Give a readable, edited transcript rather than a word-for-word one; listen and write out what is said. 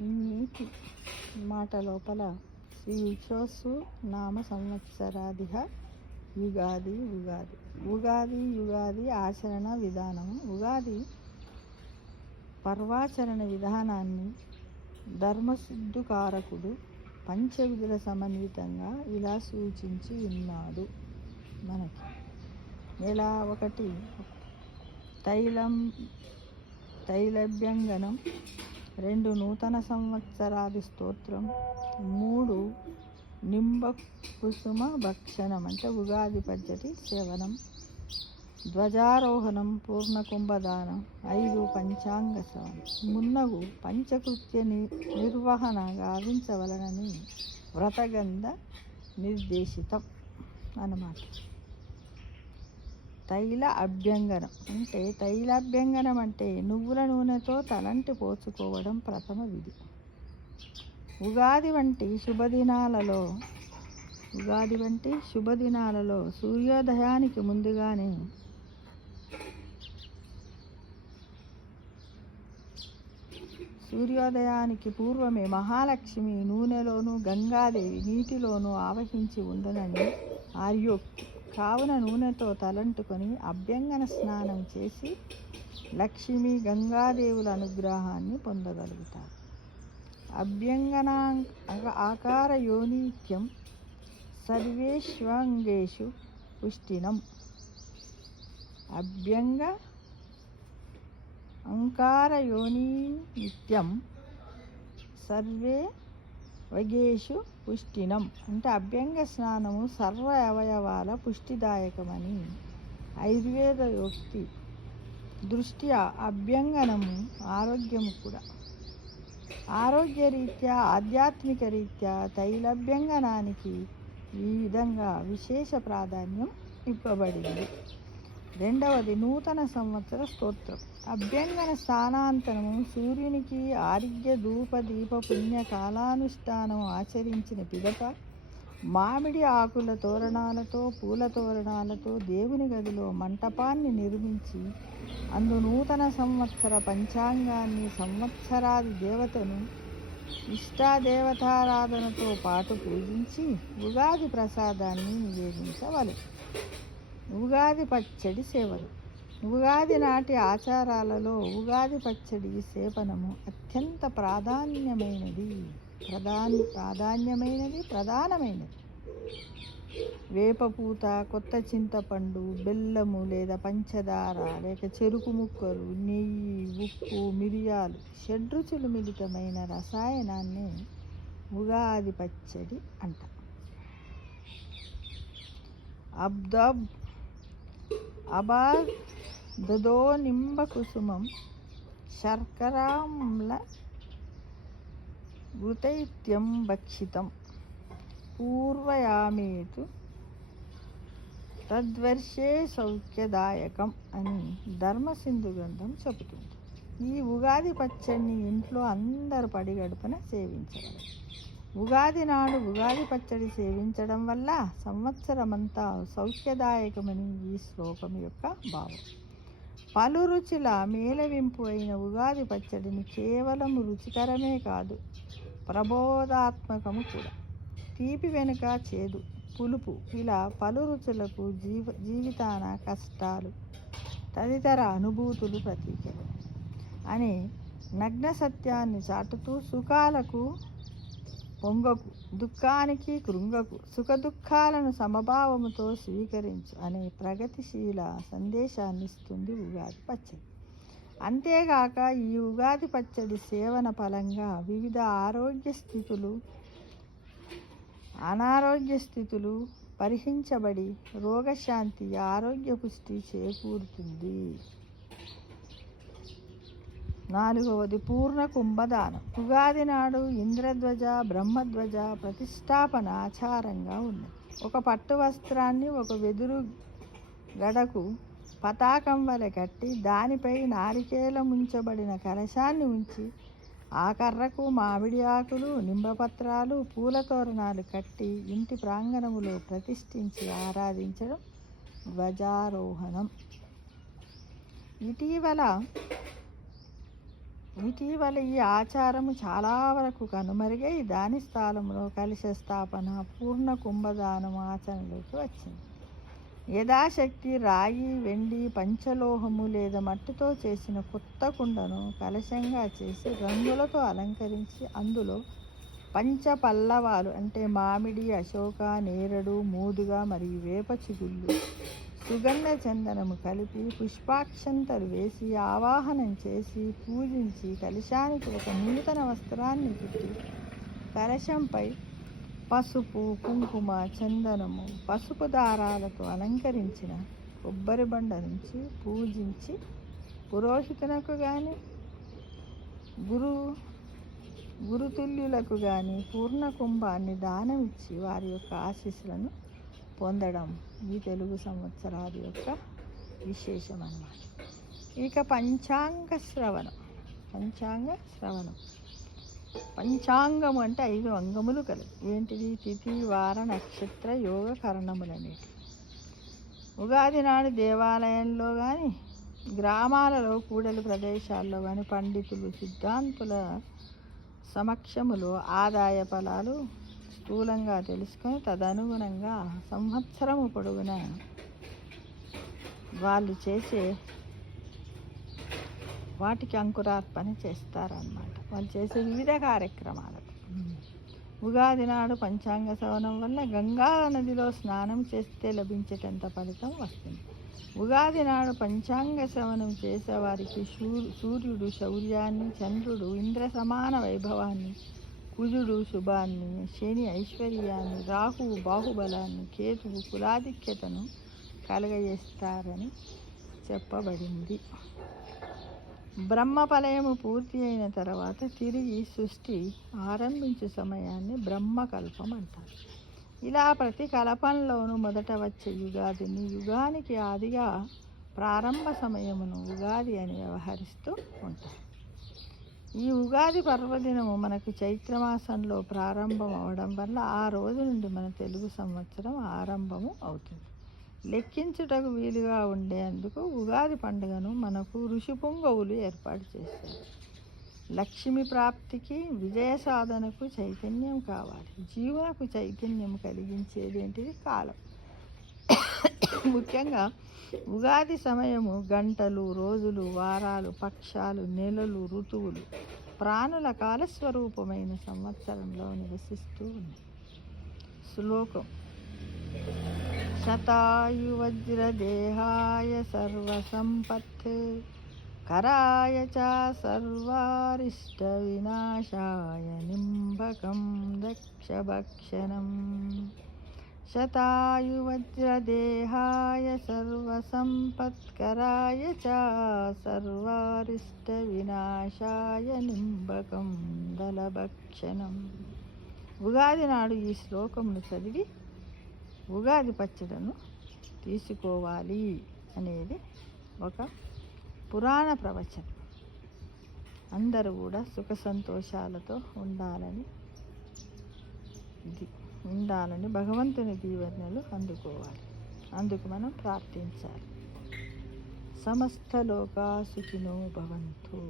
ఈ నీతి మాట లోపల శ్రీ విశ్వసు నామ సంవత్సరాదిహ యుగాది ఉగాది. యుగాది ఆచరణ విధానము. ఉగాది పర్వాచరణ విధానాన్ని ధర్మసిద్ధుకారకుడు పంచవిధుల సమన్వితంగా ఇలా సూచించి ఉన్నాడు. మనకి నెల 1 తైలభ్యంగనం, 2 నూతన సంవత్సరాది స్తోత్రం, 3 నింబకుసుమ భక్షణం అంటే ఉగాది పచ్చడి సేవనం, ధ్వజారోహణం, పూర్ణ కుంభదానం, 5 పంచాంగ శ్రవణం మున్నగు పంచకృత్య నిర్వహణ గావించవలనని వ్రతగంధ నిర్దేశితం అన్నమాట. తైల అభ్యంగనం అంటే తైలాభ్యంగనం అంటే నువ్వుల నూనెతో తలంటి పోసుకోవడం ప్రథమ విధి. ఉగాది వంటి శుభదినాలలో సూర్యోదయానికి ముందుగానే సూర్యోదయానికి పూర్వమే మహాలక్ష్మి నూనెలోను, గంగాదేవి నీటిలోనూ ఆవహించి ఉండునని ఆర్యోక్తి. కావున నూనెతో తలంటుకొని అభ్యంగన స్నానం చేసి లక్ష్మి గంగాదేవుల అనుగ్రహాన్ని పొందగలుగుతారు. అభ్యంగనా ఆకార యోనిత్యం సర్వేష్వంగేషు పుష్టినం. అభ్యంగ అంకార యోనిత్యం సర్వే వగేషు పుష్టినం అంటే అభ్యంగ స్నానము సర్వ అవయవాల పుష్టిదాయకమని ఆయుర్వేదయోక్తి దృష్ట్యా అభ్యంగనము ఆరోగ్యము కూడా. ఆరోగ్యరీత్యా ఆధ్యాత్మిక రీత్యా తైలభ్యంగనానికి ఈ విధంగా విశేష ప్రాధాన్యం ఇవ్వబడింది. 2వది నూతన సంవత్సర స్తోత్రం. అభ్యంగన స్థానాంతరము సూర్యునికి ఆర్ఘ్య ధూప దీప పుణ్య కాలానుష్ఠానం ఆచరించిన పిదప మామిడి ఆకుల తోరణాలతో పూల తోరణాలతో దేవుని గదిలో మంటపాన్ని నిర్మించి అందు నూతన సంవత్సర పంచాంగాన్ని సంవత్సరాది దేవతను ఇష్టాదేవతారాధనతో పాటు పూజించి ఉగాది ప్రసాదాన్ని నివేదించవలె. ఉగాది పచ్చడి సేవలు. ఉగాది నాటి ఆచారాలలో ఉగాది పచ్చడి సేవనము అత్యంత ప్రధానమైనది. వేపపూత, కొత్త చింతపండు, బెల్లము లేదా పంచదార లేక చెరుకు ముక్కలు, నెయ్యి, ఉప్పు, మిరియాలు షడ్రుచులు మిళితమైన రసాయనాన్ని ఉగాది పచ్చడి అంటారు. అబాదదో నింబకుసుమం శర్కరామ్ల ఘృతైత్యం భక్షితం పూర్వయామేతు తద్వర్షే సౌఖ్యదాయకం అని ధర్మసింధు గ్రంథం చెబుతుంది. ఈ ఉగాది పచ్చడిని ఇంట్లో అందరూ పడిగడుపున సేవించగలరు. ఉగాది నాడు ఉగాది పచ్చడి సేవించడం వల్ల సంవత్సరమంతా సౌఖ్యదాయకమని ఈ శ్లోకం యొక్క భావం. పలు రుచుల మేళవింపు అయిన ఉగాది పచ్చడిని కేవలం రుచికరమే కాదు, ప్రబోధాత్మకము కూడా. తీపి వెనుక చేదు, పులుపు ఇలా పలు రుచులకు జీవితాన కష్టాలు తదితర అనుభూతులు ప్రతీకలు అనే నగ్న సత్యాన్ని చాటుతూ సుఖాలకు పొంగకు, దుఃఖానికి కృంగకు, సుఖదుఖాలను సమభావముతో స్వీకరించు అనే ప్రగతిశీల సందేశాన్ని ఇస్తుంది ఉగాది పచ్చడి. అంతేగాక ఈ ఉగాది పచ్చడి సేవన ఫలంగా వివిధ ఆరోగ్య స్థితులు, అనారోగ్య స్థితులు పరిహరించబడి రోగశాంతి, ఆరోగ్య పుష్టి చేకూరుతుంది. 4వది పూర్ణ కుంభదానం. ఉగాది నాడు ఇంద్రధ్వజ, బ్రహ్మధ్వజ ప్రతిష్టాపన ఆచారంగా ఉన్నది. ఒక పట్టు వస్త్రాన్ని ఒక వెదురు గడకు పతాకం వలె కట్టి దానిపై నారికేలం ఉంచబడిన కలశాన్ని ఉంచి ఆ కర్రకు మామిడి ఆకులు, నింబపత్రాలు, పూల తోరణాలు కట్టి ఇంటి ప్రాంగణములో ప్రతిష్ఠించి ఆరాధించడం ధ్వజారోహణం. ఇటీవల ఇటీవల ఈ ఆచారము చాలా వరకు కనుమరుగై దాని స్థానంలో కలశ స్థాపన, పూర్ణ కుంభదానం ఆచరణలోకి వచ్చింది. యథాశక్తి రాగి, వెండి, పంచలోహము లేదా మట్టితో చేసిన కొత్త కుండను కలశంగా చేసి రంగులతో అలంకరించి అందులో పంచపల్లవాలు అంటే మామిడి, అశోక, నేరేడు, మూదుగ మరియు వేప చిగుళ్ళు, సుగంధ చందనము కలిపి పుష్పాక్షంతలు వేసి ఆవాహనం చేసి పూజించి కలశానికి ఒక నూతన వస్త్రాన్ని పెట్టి కలశంపై పసుపు, కుంకుమ, చందనము, పసుపు దారాలతో అలంకరించిన కొబ్బరి బండ నుంచి పూజించి పురోహితునకు కానీ గురుతుల్యులకు కానీ పూర్ణ కుంభాన్ని దానమిచ్చి వారి యొక్క ఆశీస్సులను పొందడం ఈ తెలుగు సంవత్సరాది యొక్క విశేషం అన్నమాట. ఇక పంచాంగ శ్రవణం. పంచాంగము అంటే 5 అంగములు కలదు. ఏంటిది? తిథి, వార, నక్షత్ర, యోగ, కరణములనేటి. ఉగాది నాడు దేవాలయంలో కానీ గ్రామాలలో కూడలి ప్రదేశాల్లో కానీ పండితులు, సిద్ధాంతుల సమక్షములో ఆదాయ ఫలాలు స్థూలంగా తెలుసుకొని తదనుగుణంగా సంవత్సరము పొడవునా వాళ్ళు చేసే వాటికి అంకురార్పణ చేస్తారన్నమాట. వాళ్ళు చేసే వివిధ కార్యక్రమాలకు. ఉగాది నాడు పంచాంగ శ్రవణం వల్ల గంగా నదిలో స్నానం చేస్తే లభించేటంత ఫలితం వస్తుంది. ఉగాది నాడు పంచాంగ శ్రవణం చేసేవారికి సూర్యుడు శౌర్యాన్ని, చంద్రుడు ఇంద్ర సమాన వైభవాన్ని, కుజుడు శుభాన్ని, శని ఐశ్వర్యాన్ని, రాహువు బాహుబలాన్ని, కేతువు కులాధిక్యతను కలగజేస్తారని చెప్పబడింది. బ్రహ్మఫలయము పూర్తి అయిన తర్వాత తిరిగి సృష్టి ఆరంభించే సమయాన్ని బ్రహ్మకల్పం అంటారు. ఇలా ప్రతి కల్పంలోనూ మొదట వచ్చే యుగాదిని, యుగానికి ఆదిగా ప్రారంభ సమయమును ఉగాది అని వ్యవహరిస్తూ ఉంటారు. ఈ ఉగాది పర్వదినము మనకు చైత్రమాసంలో ప్రారంభం అవడం వల్ల ఆ రోజు నుండి మన తెలుగు సంవత్సరం ఆరంభము అవుతుంది. లెక్కించుటకు వీలుగా ఉండేందుకు ఉగాది పండుగను మనకు ఋషి పుంగవులు ఏర్పాటు చేశారు. లక్ష్మి ప్రాప్తికి, విజయ సాధనకు చైతన్యం కావాలి. జీవులకు చైతన్యం కలిగించేది ఏంటిది? కాలం. ముఖ్యంగా ఉగాది సమయము గంటలు, రోజులు, వారాలు, పక్షాలు, నెలలు, ఋతువులు ప్రాణుల కాలస్వరూపమైన సంవత్సరంలో నివసిస్తూ ఉన్నాయి. శ్లోకం: శతాయువజ్రదేహాయ సర్వసంపత్ కరాయ చ సర్వారిష్ట వినాశాయ నింబకం దక్షభక్షణం. శతాయువజ్రదేహాయ సర్వసంపత్కరాయ చ సర్వారిష్ట వినాశాయ నింబకం దళభక్షణం. ఉగాది నాడు ఈ శ్లోకమును చదివి ఉగాది పచ్చడను తీసుకోవాలి అనేది ఒక పురాణ ప్రవచనం. అందరూ కూడా సుఖ సంతోషాలతో ఉండాలని భగవంతుని దీవెనలు అందుకోవాలి. అందుకు మనం ప్రార్థించాలి. సమస్త లోకా సుఖినో భవంతు.